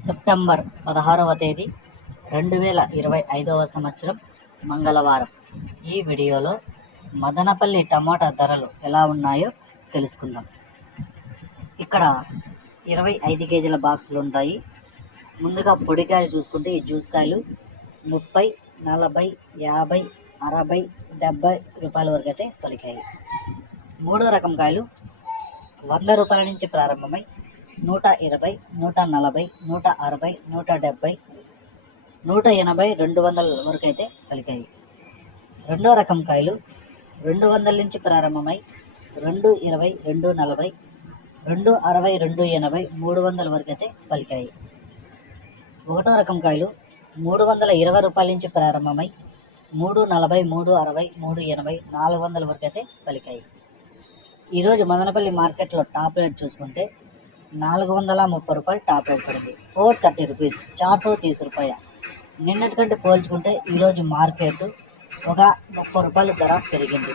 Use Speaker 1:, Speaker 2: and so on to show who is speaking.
Speaker 1: September పదహారవ తేదీ రెండు వేల ఇరవై ఐదవ సంవత్సరం మంగళవారం. ఈ వీడియోలో మదనపల్లి టమాటా ధరలు ఎలా ఉన్నాయో తెలుసుకుందాం. ఇక్కడ ఇరవై ఐదు కేజీల బాక్సులు ఉంటాయి. ముందుగా పొడికాయలు చూసుకుంటే ఈ జ్యూస్ కాయలు ముప్పై నలభై యాభై అరవై డెబ్బై రూపాయల వరకు అయితే పలికాయి మూడో రకం కాయలు వంద రూపాయల నుంచి ప్రారంభమై నూట ఇరవై నూట నలభై నూట అరవై నూట డెబ్భై నూట ఎనభై రెండు వందల వరకు అయితే పలికాయి. రెండో రకం కాయలు రెండు వందల నుంచి ప్రారంభమై రెండు ఇరవై రెండు నలభై రెండు అరవై రెండు ఎనభై మూడు వందల వరకు అయితే పలికాయి. ఒకటో రకం కాయలు మూడు వందల ఇరవై రూపాయల నుంచి ప్రారంభమై మూడు నలభై మూడు అరవై మూడు ఎనభై నాలుగు వందల వరకు అయితే పలికాయి. ఈరోజు మదనపల్లి మార్కెట్లో టాప్ రేట్ చూసుకుంటే నాలుగు వందల ముప్పై రూపాయలు టాప్ రేట్ పడింది. Four thirty rupees. చార్ సో తీస్ రూపాయ. నిన్నటికంటే పోల్చుకుంటే ఈరోజు మార్కెట్ ఒక ముప్పై రూపాయల ధర పెరిగింది.